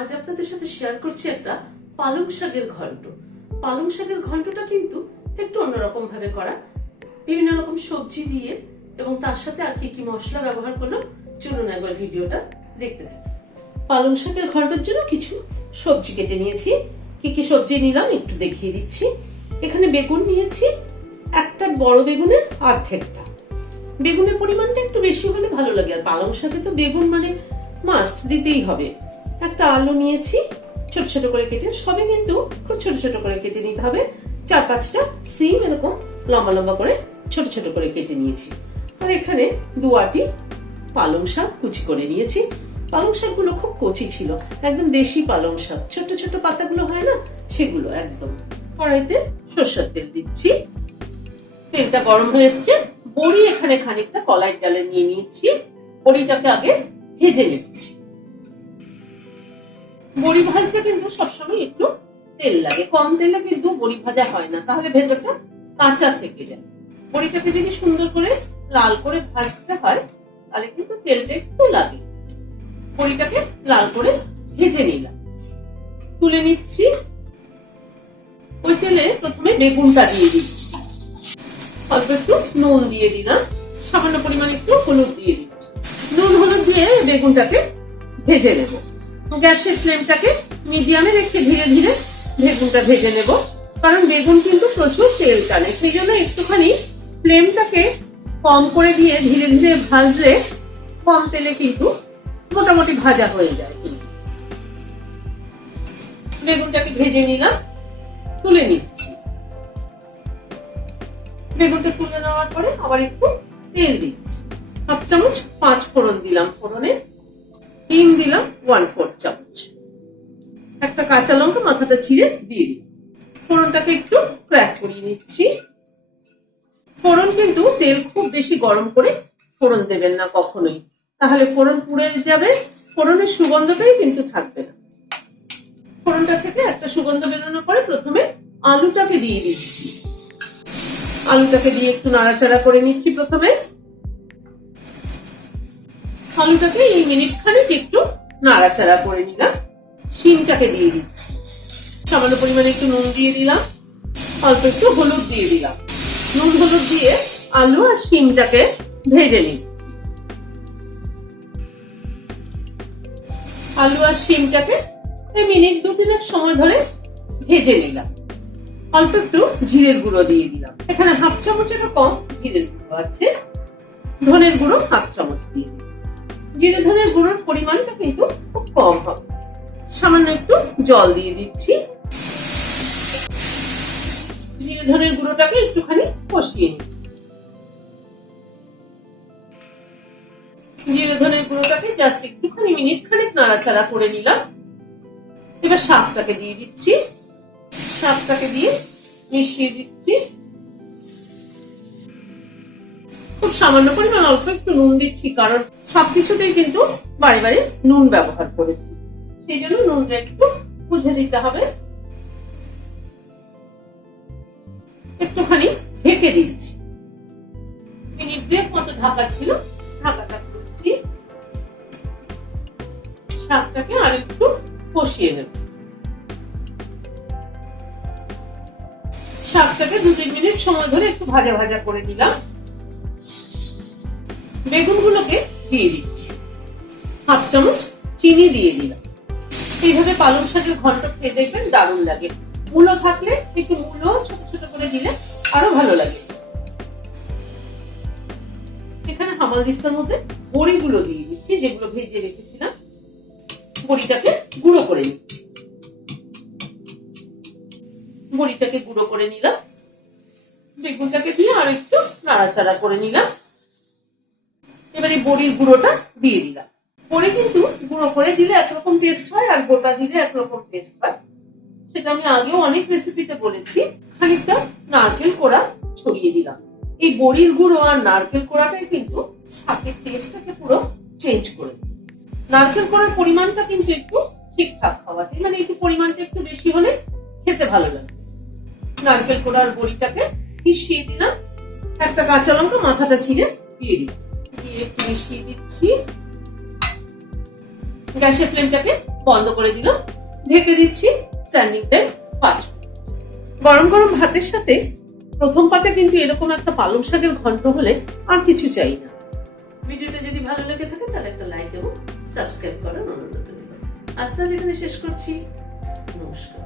আজ আপনাদের সাথে শেয়ার করছি একটা পালং শাকের ঘন্ট। পালং শাকের ঘন্টটা কিন্তু একটু অন্যরকম ভাবে করা, বিভিন্ন রকম সবজি দিয়ে এবং তার সাথে আর কি কি মশলা ব্যবহার করলাম চলুন একবার ভিডিওটা দেখতে থাকুন। পালং শাকের ঘন্টের জন্য কিছু সবজি কেটে নিয়েছি। কি কি সবজি নিলাম একটু দেখিয়ে দিচ্ছি। এখানে বেগুন নিয়েছি, একটা বড় বেগুনের অর্ধেকটা। বেগুনের পরিমাণটা একটু বেশি হলে ভালো লাগে, আর পালং শাকে তো বেগুন মানে মাস্ট দিতেই হবে। একটা আলু নিয়েছি ছোট ছোট করে কেটে, সবই কিন্তু খুব ছোট ছোট করে কেটে নিতে হবে। 4-5টা সিম এরকম লম্বা লম্বা করে ছোট ছোট করে কেটে নিয়েছি। আর এখানে 2 আটি পালং শাক কুচি করে নিয়েছি। পালং শাকগুলো খুব কচি ছিল, একদম দেশি পালং শাক, ছোট ছোট পাতাগুলো হয় না সেগুলো একদম। কড়াইতে সরষের তেল দিচ্ছি, তেলটা গরম হয়ে এসছে। বড়ি এখানে খানিকটা কলাই ডালে নিয়ে নিয়েছি, বড়িটাকে আগে ভেজে নিচ্ছি। বড়ি ভাজতে কিন্তু সবসময় একটু তেল লাগে, কম তেলে কিন্তু বড়ি ভাজা হয় না, তাহলে ভেতরটা কাঁচা থেকে যায়। বড়িটাকে যদি সুন্দর করে লাল করে ভাজতে হয় তাহলে কিন্তু তেলটা একটু লাগে। বড়িটাকে লাল করে ভেজে নিলাম, তুলে নিচ্ছি। ওই তেলে প্রথমে বেগুনটা দিয়ে দিচ্ছি, অল্প একটু নুন দিয়ে দিলাম, সামান্য পরিমাণে একটু হলুদ দিয়ে দিলাম। নুন হলুদ দিয়ে বেগুনটাকে ভেজে নেব। গ্যাসের ফ্লেমটাকে মিডিয়ামে রেখে ধীরে ধীরে বেগুনটা ভেজে নেব, কারণ বেগুন কিন্তু প্রচুর তেল টানে, সেই জন্য একটুখানি ফ্লেমটাকে কম করে দিয়ে ধীরে ধীরে ভাজলে কম তেলে কিন্তু মোটামুটি ভাজা হয়ে যায়। বেগুনটাকে ভেজে নিলাম, তুলে নিচ্ছি। বেগুনটা তুলে নেওয়ার পরে আবার একটু তেল দিচ্ছি, 1 চামচ 5 ফোড়ন দিলাম, ফোড়নে হিং দিলাম 1/4 চামচ, একটা কাঁচা লঙ্কা মাথাটা ছিঁড়ে দিয়ে দিই। ফোড়নটাকে একটু ক্র্যাক করিয়ে নিচ্ছি। ফোড়ন কিন্তু তেল খুব বেশি গরম করে ফোড়ন দেবেন না কখনোই, তাহলে ফোড়ন পুড়ে যাবে, ফোড়নের সুগন্ধটাই কিন্তু থাকবে না। ফোড়নটা থেকে একটা সুগন্ধ বেরোনোর পরে প্রথমে আলুটাকে দিয়ে দিচ্ছি। আলুটাকে দিয়ে একটু নাড়াচাড়া করে নিচ্ছি। প্রথমে আলুটাকে এই মিনিট খানেক একটু নাড়াচাড়া করে নিলাম। শিমটাকে দিয়ে দিচ্ছি, সামান্য পরিমাণে একটু নুন দিয়ে দিলাম, অল্প একটু হলুদ দিয়ে দিলাম। নুন হলুদ দিয়ে আলু আর শিমটাকে ভেজে নিচ্ছি। আলু আর শিমটাকে এই মিনিট 2-3 সময় ধরে ভেজে নিলাম। অল্প একটু জিরের গুঁড়ো দিয়ে দিলাম, এখানে 1/2 চামচেরও কম জিরের গুঁড়ো আছে। ধনের গুঁড়ো 1/2 চামচ দিয়ে দিলাম। জিরে ধনের গুঁড়োর পরিমাণটা কিন্তু খুব কম হবে। সামান্য একটু জল দিয়ে দিচ্ছি। জিরে ধনের গুঁড়োটাকে একটুখানি কষিয়ে নিচ্ছি। জিরে ধনের গুঁড়োটাকে জাস্ট একটুখানি মিনিট খানেক নাড়াচাড়া করে নিলাম। এবার শাকটাকে দিয়ে দিচ্ছি, শাকটাকে দিয়ে মিশিয়ে দিচ্ছি। খুব সামান্য পরিমাণ অল্প একটু নুন দিচ্ছি, কারণ সবকিছুতেই কিন্তু বারে বারে নুন ব্যবহার করেছি, সেই জন্য নুনটা একটু বুঝে দিতে হবে। একটুখানি ঢেকে দিচ্ছি, মিনিট 2 মতো ঢাকা ছিল, ঢাকাটা খুলছি। শাকটাকে আর একটু কষিয়ে নেব। শাকটাকে 2-3 মিনিট সময় ধরে একটু ভাজা ভাজা করে নিলাম। বেগুনগুলোকে দিয়ে দিচ্ছি, 1/2 চামচ চিনি দিয়ে দিলাম। এইভাবে পালং শাকের ঘন্ট খেয়ে দেখবেন দারুণ লাগে। মূলো থাকলে একটু মূলো ছোট ছোট করে দিলে আরো ভালো লাগে। এখানে হামালদিস্তার মধ্যে বড়িগুলো দিয়ে দিচ্ছি, যেগুলো ভেজে রেখেছিলাম। বড়িটাকে গুঁড়ো করে নিচ্ছি, বড়িটাকে গুঁড়ো করে নিলাম। বেগুনটাকে দিয়ে আর একটু নাড়াচাড়া করে নিলাম। এবারে বড়ির গুঁড়োটা দিয়ে দিলাম। বড়ি কিন্তু গুঁড়ো করে দিলে একরকম টেস্ট হয়, আর গোটা দিলে একরকম টেস্ট হয়, সেটা আমি আগেও অনেক রেসিপিতে বলেছি। খানিকটা নারকেল কোড়া ছড়িয়ে দিলাম। এই বড়ির গুঁড়ো আর নারকেল কোড়াটাই কিন্তু শাকের টেস্টটাকে পুরো চেঞ্জ করে দেয়। নারকেল কোড়ার পরিমাণটা কিন্তু একটু ঠিকঠাক হওয়া চাই, মানে একটু পরিমাণটা একটু বেশি হলে খেতে ভালো লাগে। নারকেল কোড়ার বড়িটাকে মিশিয়ে দিলাম। একটা কাঁচা লঙ্কা মাথাটা ছিঁড়ে দিয়ে দিলাম, দিয়ে একটু মিশিয়ে দিচ্ছি। গ্যাসের ফ্লেমটাকে বন্ধ করে দিলাম, ঢেকে দিচ্ছি স্ট্যান্ডিং টাইম 5 মিনিট। গরম গরম ভাতের সাথে প্রথম পাতে কিন্তু এরকম একটা পালং শাকের ঘন্ট হলে আর কিছু চাই না। ভিডিওটা যদি ভালো লেগে থাকে তাহলে একটা লাইক এবং সাবস্ক্রাইব করার অনুরোধ রইল। আজ তাহলে এখানে শেষ করছি। নমস্কার।